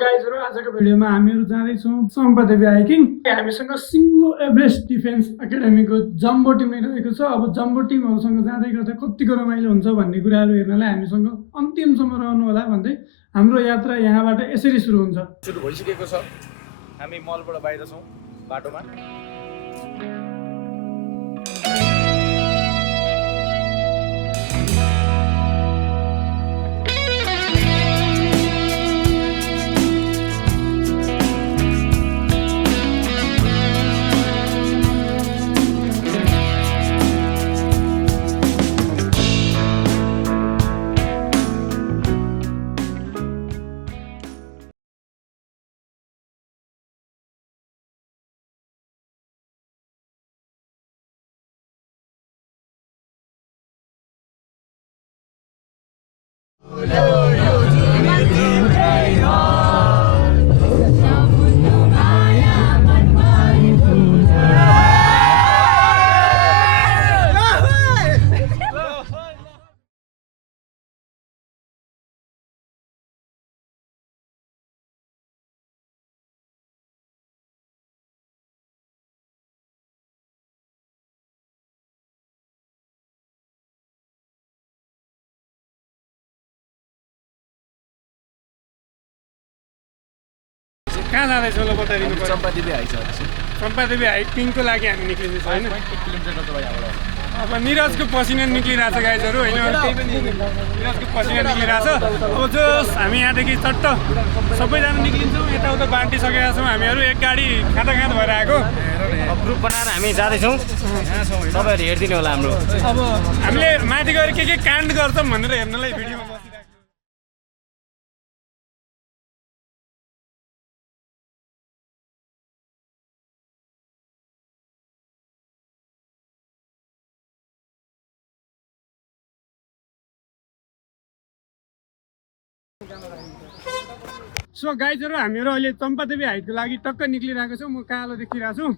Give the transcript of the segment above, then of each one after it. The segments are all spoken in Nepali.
गाइजहरु आजको भिडियोमा हामीहरु जाँदैछौँ चम्पादेवी हाइकिङ। हामीसँग सिङ्गो एभरेस्ट डिफेन्स एकाडेमीको जम्बो टिम नै रहेको छ। अब जम्बो टिमहरुसँग जाँदै गर्दा कतिको रमाइलो हुन्छ भन्ने कुराहरु हेर्नलाई हामीसँग अन्तिमसम्म रहनु होला भन्दै हाम्रो यात्रा यहाँबाट यसरी सुरु हुन्छ। सुरु भइसकेको छ। हामी मलबाट बाहिर छौँ बाटोमा। कहाँ जाँदैछौँ ल बताइदिनु पर्यो। चम्पादेवी हाइक छ। चम्पादेवी हाइकिङको लागि हामी निक्लिँदैछौँ होइन। 1 किलोमिटरको छ यहाँबाट। अब निरजको पसिना निक्लिरहेछ गाइजहरु होइन। निरजको पसिना निक्लिरहेछ। अब जोस हामी यहाँदेखि चट्ट सबैजना निक्लिन्छौँ। यताउता बाँटिसकेका छौँ हामीहरू। एक गाडी खाँदा भएर आएको। अब ग्रुप बनाएर हामी जाँदैछौँ। तपाईँहरू हेरिदिनु होला हाम्रो। अब हामीले माथि गएर के काण्ड गर्छौँ भनेर हेर्नलाई भिडियोमा बसिरहेको। सो गाइजहरु हामीहरू अहिले चम्पादेवी हाइटको लागि टक्क निक्लिरहेको छौँ। म कालो देखिरहेको छु।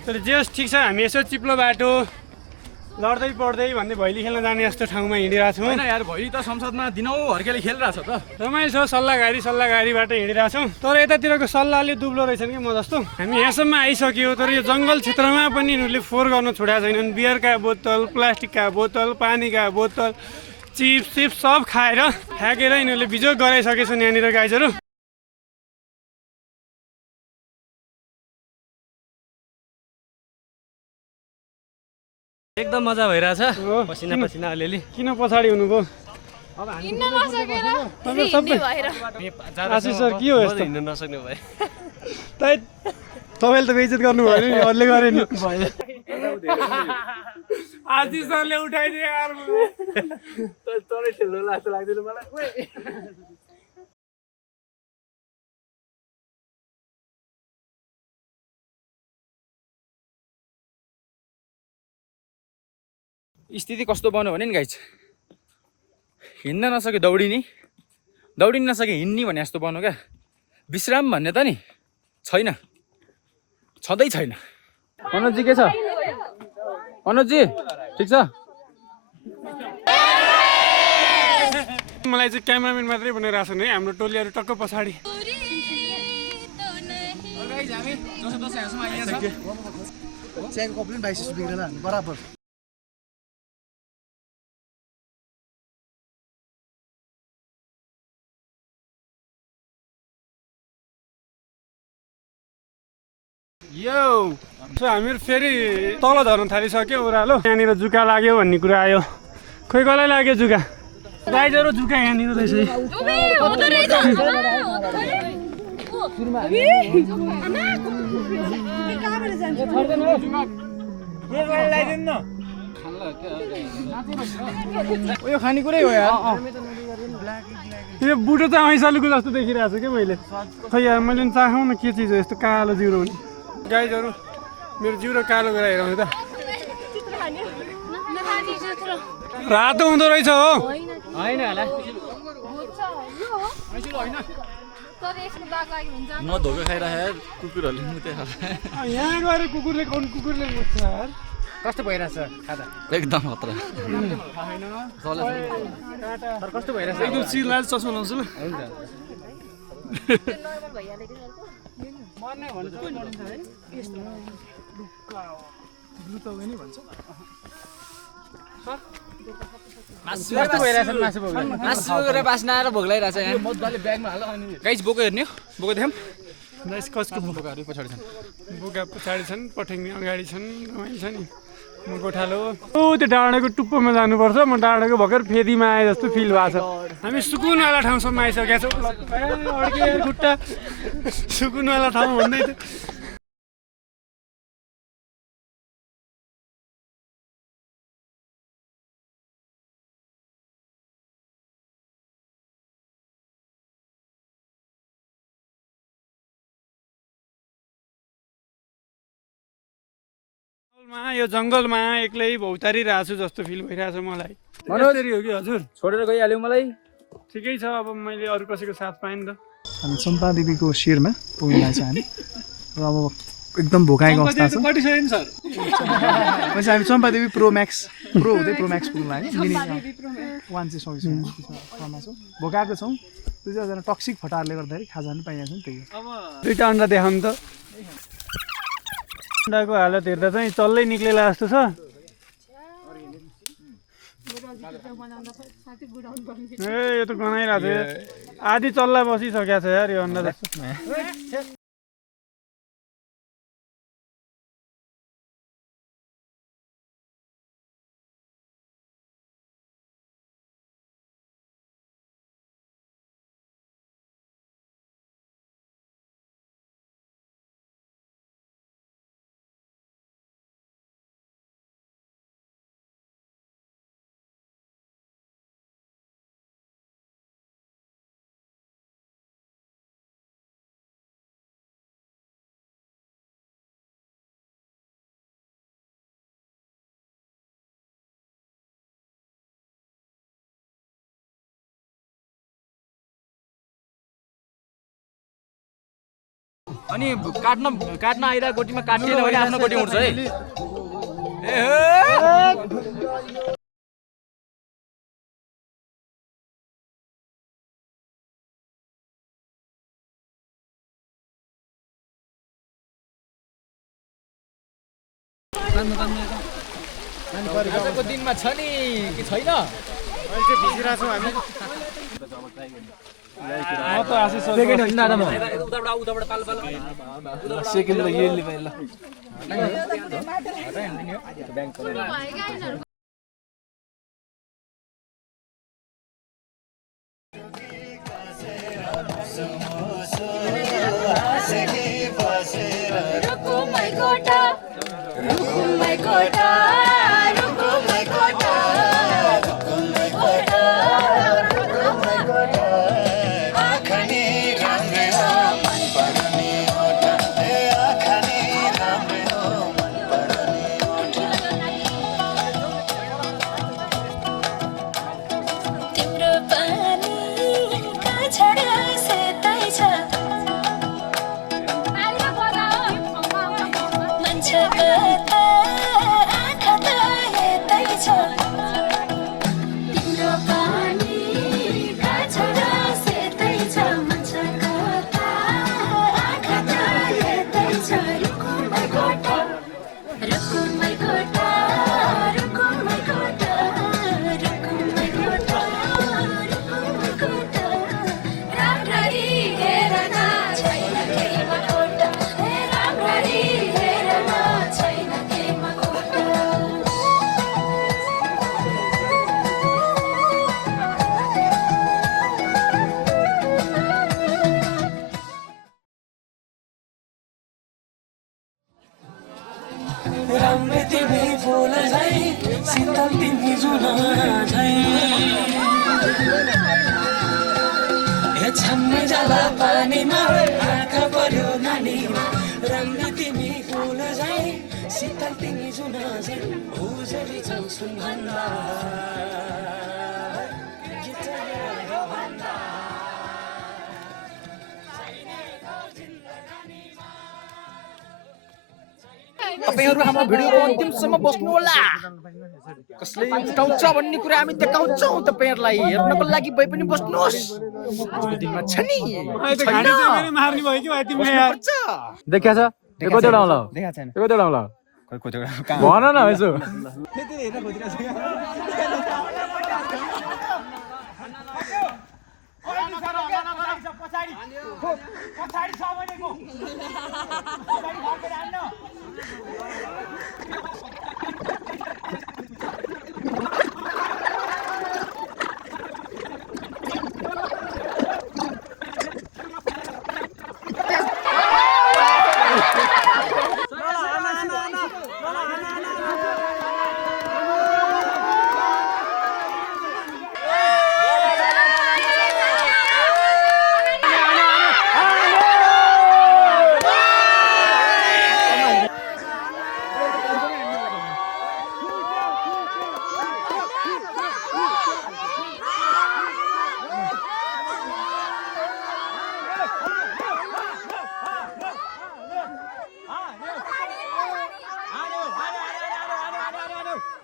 तर जे होस् ठिक छ। हामी यसो चिप्लो बाटो लड्दै पढ्दै भन्दै भैली खेल्न जाने जस्तो ठाउँमा हिँडिरहेको छौँ। होइन यार, भैली त संसदमा दिनौ हर्केले खेलिरहेछ त। रमाइलो छ। सल्लाहगारीबाट हिँडिरहेको छौँ। तर यतातिरको सल्लाह अलि दुब्लो रहेछन् कि म जस्तो। हामी यहाँसम्म आइसक्यो। तर यो जङ्गल क्षेत्रमा पनि यिनीहरूले फोहोर गर्न छोडेका छैनन्। बियरका बोतल, प्लास्टिकका बोतल, पानीका बोतल, चिप्स सब खाएर फ्याँकेर यिनीहरूले बिजोग गराइसकेछन् यहाँनिर गाइजहरु। एकदम मजा भइरहेछ। पसिना अलिअलि। किन पछाडि हुनुभयो? हिँड्न नसकेर आशिष सर के हो यस्तो? हिँड्न नसक्ने भए तपाईँले त बेइज्जत गर्नुभयो नि। अरूले गरे नि। आशिष सरले उठाइदिए यार। तरै ठेल्नु लाग्छ लाग्दैन मलाई। स्थिति कस्तो बन्यो भने नि गाइज, हिँड्न नसके दौडिन नसके हिँड्ने भने जस्तो बन्यो क्या। विश्राम भन्ने त नि छैन, छँदै छैन। मनोजी के छ? मनोजी ठिक छ? मलाई चाहिँ क्यामेराम्यान मात्रै भनेर आएको नि हाम्रो टोलीहरू टक्क पछाडि। बराबर यो सो हामीहरू फेरि तल झर्न थालिसक्यो। ओह्रालो यहाँनिर जुका लाग्यो भन्ने कुरा आयो। खोइ कसलाई लाग्यो जुका? गाइजहरु जुका यहाँनिर रहेछ। यो खानेकुरै हो यार यो बुटो चाहिँ ऐसालुको जस्तो देखिरहेको छु क्या मैले खै यार मैले पनि चाखौँ न के चिज हो यस्तो कालो जिउरो हुने गाइजहरू मेरो जिउरो कालो गरेर हेरौँ त रातो हुँदो रहेछ हो होइन होला म धोका खाइरहेको कुकुरहरूले मुते यहाँ गएर कुकुरले कुकुरले मुत्छ यार कस्तो भइरहेछ खाँदा एकदम खतरा कस्तो भइरहेछ एकदम चिरलाज चस्मा लाउँछु ल कस्तो भइरहेछ मासु बोक्दा मासु गरेर बास्ना आएर भोक लागिरहेछ यहाँ गाइस बोको हेर्ने हो बोको देखाऊँ कसको बोकाहरू पछाडि छन् बोका पछाडि छन् पठ्याङ्ग्नी अगाडि छन् रमाइलो छ नि म गोठालो ओ त्यो डाँडाको टुप्पोमा जानुपर्छ म डाँडाको भर्खर फेदीमा आए जस्तो फिल भएको छ हामी सुकुनवाला ठाउँसम्म आइसकेका छौँ अड्के यार खुट्टा सुकुनवाला ठाउँ भन्दै थियो यो जङ्गलमा एक्लै भौतारिरहेको छु जस्तो फिल भइरहेछ मलाई यसरी हो कि हजुर छोडेर गइहाल्यो मलाई ठिकै छ अब मैले अरू कसैको साथ पाएँ नि त हामी चम्पादेवीको शिरमा पुग्न छ हामी र अब एकदम भोकाएको अवस्था छ कतिसक्यो नि सर भनेपछि हामी चम्पादेवी प्रो हुँदै प्रो म्याक्स पुग्नु लाग्यो मिनी 1 चाहिँ सकिसक्यो त्यसमा छौँ भोकाएको छौँ त्यो चाहिँ एकजना टक्सिक फटाहरूले गर्दाखेरि खाजा पनि पाइरहेको छौँ त्यही हो दुईवटा अन्डा देखाउनु त अन्डाको हालत हेर्दा चाहिँ चल्लै निक्लेला जस्तो छ ए यो त गनाइरहेको छ आधी चल्ला बसिसकेको छ यार यो अन्डा जस्तो अनि काट्न आइरहेको गोटीमा काटिएन भने आफ्नो गोटी उठ्छ है आजको दिनमा छ नि कि छैन सेकेन्ड यसले पहिला शीतल तिमी जुन झै ए छम्ने जाला पानीमा आँखा पर्यो नानी राम्रो तिमी फुल झै शीतल तिमी जुन झै उजली छौ सुन भन्दा तपाईहरु हाम्रो भिडियोको अन्तिमसम्म बस्नु होला कसले उठाउँछ भन्ने कुरा हामी देखाउँछौँ तपाईहरुलाई हेर्नको लागि भए पनि बस्नुहोस् आजको दिनमा छ नि मार्ने भयो कि भाइ तिमीले यार देखिया छ कतिवटा आउला देखा छैन कतिवटा आउला खै कतिवटा भन न यसो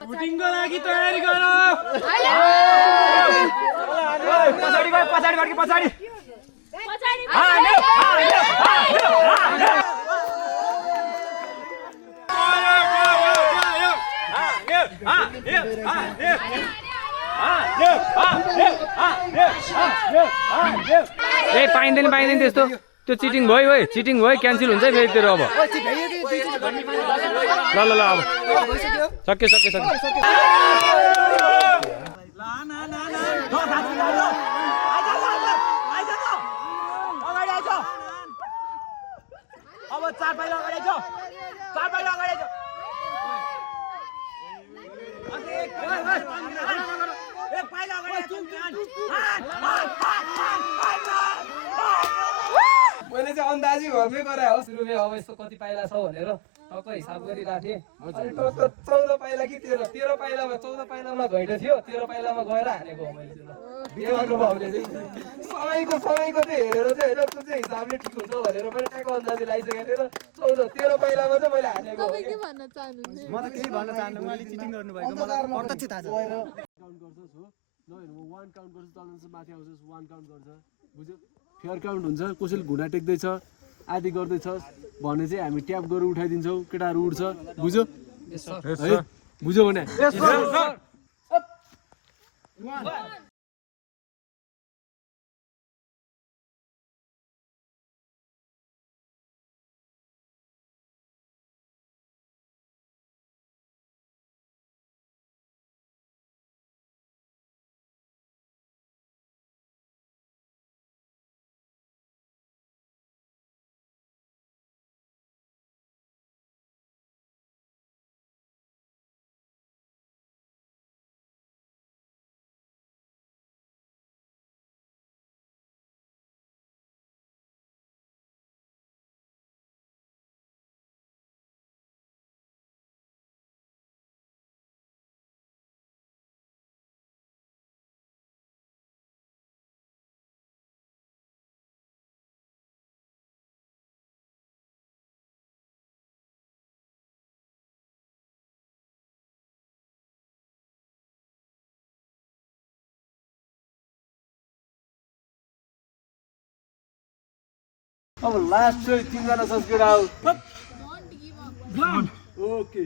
बुटिङको लागि तयारी गर पछाडी गयो पछाडी गयो पछाडी ए पाइँदैन त्यस्तो त्यो चिटिङ भयो है चिटिङ भयो क्यान्सल हुन्छ है फेरि तेरो अब ल अब सक्यो अब 4 पाइला अगाडि छ 4 पाइला अगाडि छ एक पाइला अगाडि मैले चाहिँ अन्दाजी घरमै गराए हो सुरुमै अब यस्तो कति पाइला छ भनेर टक्क हिसाब गरिरहेको थिएँ अनि टक्क 14 पाइला कि 13 पाइलामा 14 पाइलामा घैँटो थियो 13 पाइलामा गएर हानेको हो मैले त्यो अनुभवले चाहिँ समयको चाहिँ हेरेर चाहिँ होइन कुन चाहिँ हिसाबले ठिक हुन्छ भनेर पनि ट्याक्क अन्दाजी लगाइसकेको थिएँ र 13 पाइलामा चाहिँ मैले हानेको हो के भन्न चाहनुहुन्छ म त केही भन्न चाहन्छु मैले चिटिङ गर्नुभएको मलाई प्रत्यक्ष थाहा छ काउन्ट गर्छस् हो नभए म 1 काउन्ट गर्छु तलदेखि माथि आउँछस् 1 काउन्ट गर्छ बुझ्यो फेयर काउन्ट हुन्छ कसैले घुँडा टेक्दैछ आदि गर्दैछस् भने चाहिँ हामी ट्याप गरेर उठाइदिन्छौँ केटाहरू उठ्छ बुझ्यो है बुझ्यो भने अब लास्ट चाहिँ 3 जना संस्कृत आऊ ओके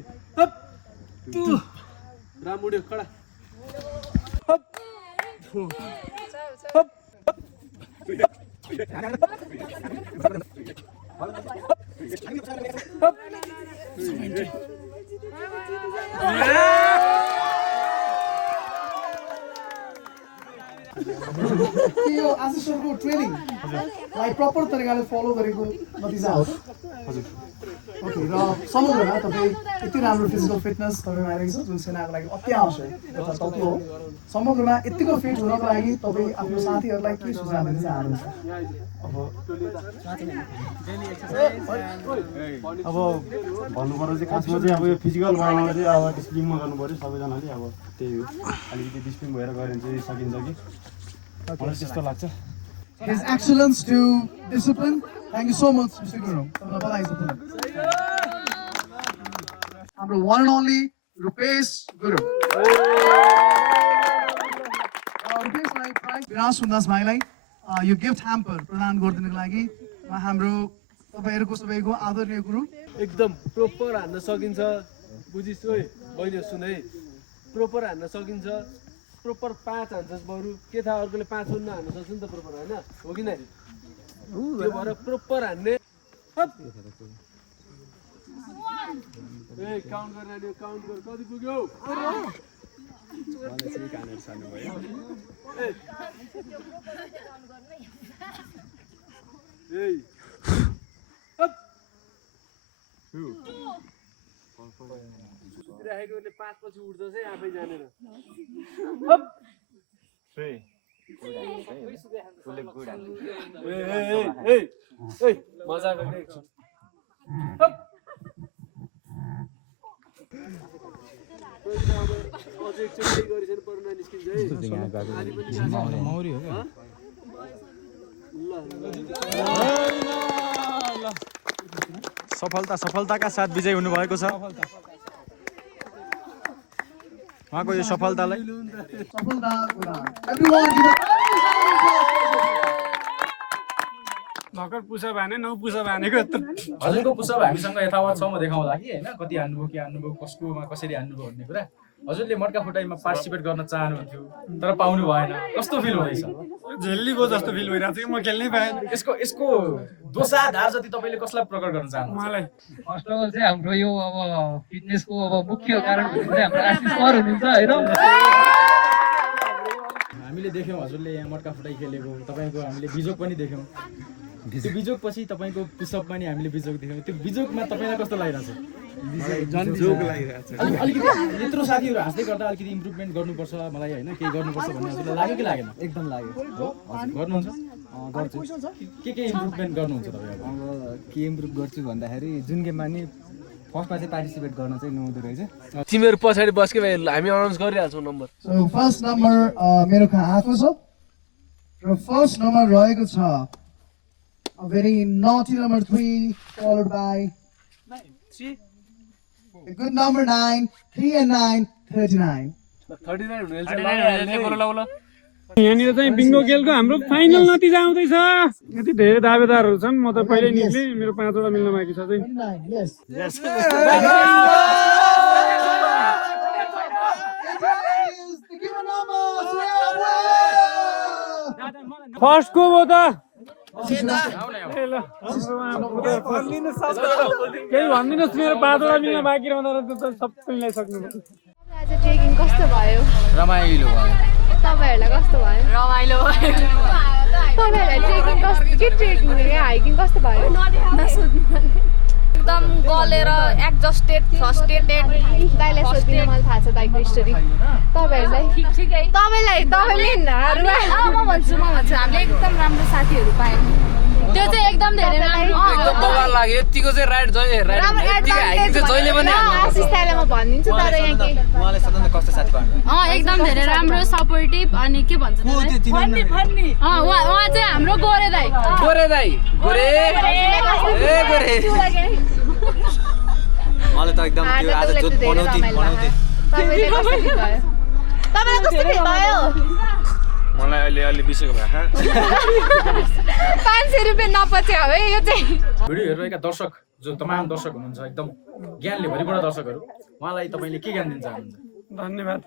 रामुडे खडा के यो आशिषहरूको ट्रेनिङलाई प्रपर तरिकाले फलो गरेको नतिजा हो हजुर ओके र समग्रमा तपाईँ यति राम्रो फिजिकल फिटनेस तपाईँमा आइरहेको छ जुन सेनाको लागि अति आवश्यक एउटा तत्त्व हो समग्रमा यतिको फिट हुनको लागि तपाईँ आफ्नो साथीहरूलाई के सुझाव दिन चाहनुहुन्छ अब भन्नुपर्दा चाहिँ खासमा चाहिँ अब यो फिजिकल बनाउन चाहिँ अब डिसिप्लिनमा गर्नु पऱ्यो सबैजनाले अब त्यही हो अलिकति डिसिप्लिन भएर गऱ्यो भने चाहिँ सकिन्छ कि मलाई त्यस्तो लाग्छ His excellence to discipline. Thank you so much, Mr. Guru. Our one and only Rupesh Guru. Rupesh भाइ प्राइज विराज सुन्दास भाइलाई यो गिफ्ट ह्याम्पर प्रदान गरिदिनुको लागि हाम्रो तपाईँहरूको सबैको आदरणीय गुरु एकदम प्रोपर हान्न सकिन्छ बुझिस् ओइ बहिनी सुन है प्रोपर हान्न सकिन्छ प्रोपर 5 हान्छस् बरु के थाहा अर्कोले 5 पनि नहान्न सक्छ नि त प्रोपर हैन हो कि नानी त्यो भएर प्रोपर हान्ने ए काउन्ट गर्न नानी काउन्ट गर कति पुग्यो ए राखेकोले 5 पछि उठ्छ है आफै जानेर मजा गर्ने एकछिन अझै एकचोटि गरिसकेर परुना निस्किन्छ है मौरी हो क्या सफलताका साथ विजय हुनुभएको छ उहाँको यो सफलतालाई भर्खर पुसअप हाने 9 पुसअप हानेको हजुरको पुसअप हामीसँग यथावत छ म देखाउँला कि हैन कति हान्नुभयो के हान्नुभयो कसकोमा कसरी हान्नुभयो भन्ने कुरा हजुरले मटका फुटाइमा पार्टिसिपेट गर्न चाहनुहुन्थ्यो तर पाउनु भएन कस्तो फिल हुँदैछ झेल्लीको जस्तो फिल भइरहेको थियो म खेल्नै पाएँ यसको दोषाधार जति तपाईले कसलाई प्रकट गर्न चाहनुहुन्छ मलाई फर्स्ट अफ अल चाहिँ हाम्रो यो अब फिटनेसको अब मुख्य कारण चाहिँ हाम्रो आशिष सर हुनुहुन्छ हैन हामीले देख्यौं हजुरले यहाँ मटका फुटाइ खेलेको तपाईको हामीले बिजोग पनि देख्यौं त्यो बिजोग पछि तपाईको पुसअपमा नि हामीले बिजोग देख्यौं त्यो बिजोगमा तपाईलाई कस्तो लागिरहेछ जोग लागिरहेछ अलिकति यत्रो साथीहरु हाँस्दै गर्दा अलिकति इम्प्रुभमेन्ट गर्नुपर्छ मलाई हैन केही गर्नुपर्छ भन्ने हजुरलाई लाग्यो कि लागेन एकदम लाग्यो हो हजुर गर्नुहुन्छ गर्छु के इम्प्रुभमेन्ट गर्नुहुन्छ तपाई अब के इम्प्रुभ गर्छु भन्दाखेरि जुन गेममा नि फर्स्टमा चाहिँ पार्टिसिपेट गर्न चाहिँ नहुँदो रहेछ तिमीहरु पछाडी बस्के भाइ हामी अनाउन्स गरिहाल्छौं नम्बर सो फर्स्ट नम्बर मेरो कहाँ आएको छ र फर्स्ट नम्बर रहेको छ a very naughty number 3 followed by 3 a good number 9 3 and 9 39 यहाँनिर चाहिँ बिङ्गो खेलको हाम्रो फाइनल नतिजा आउँदैछ यति धेरै दावेदारहरू छन् म त पहिल्यै निक्ले मेरो 5 वटा मिल्न बाँकी छ चाहिँ yes फर्स्ट को हो त केही भनिदिनुहोस् मेरो 5 वटा मिल्न बाँकी रहँदा सबै मिलाइसक्नु आज ट्रेकिङ कस्तो भयो रमाइलो भयो तपाईहरुलाई कस्तो भयो रमाइलो भयो तपाईहरुलाई ट्रेकिङ कस्तो के ट्रेकिङ हाइकिङ कस्तो भयो एकदम गलेर एडजस्टेड फ्रस्ट्रेटेड दाइलाई सोध्दिन मलाई थाहा छ दाइको स्टोरी तपाईहरुलाई तपाईले म भन्छु हामीले एकदम राम्रो साथीहरु पायौँ त्यो चाहिँ एकदम धेरै राम्रो एकदम बवाल लाग्यो यतिको चाहिँ राइड यतिको हाइकिङ चाहिँ जहिले पनि आशिष दाइलाई म भनिदिन्छु तर यहाँ के उहाँलाई सधैँ कस्तो साथी पाउनु एकदम धेरै राम्रो सपोर्टिभ अनि के भन्छ फन्नी उहाँ चाहिँ हाम्रो गोरे दाइ मलाई त एकदम त्यो आज जोत बनाउँदै तपाईलाई कस्तो फिल भयो मलाई अहिले अलि बिसेको भए 500 रुपैयाँ नपच्यो है यो चाहिँ भिडियो हेरिरहेका दर्शक जो तमाम दर्शक हुनुहुन्छ एकदम ज्ञानले भरिपूर्ण दर्शकहरू उहाँलाई तपाईले के ज्ञान दिन चाहनुहुन्छ धन्यवाद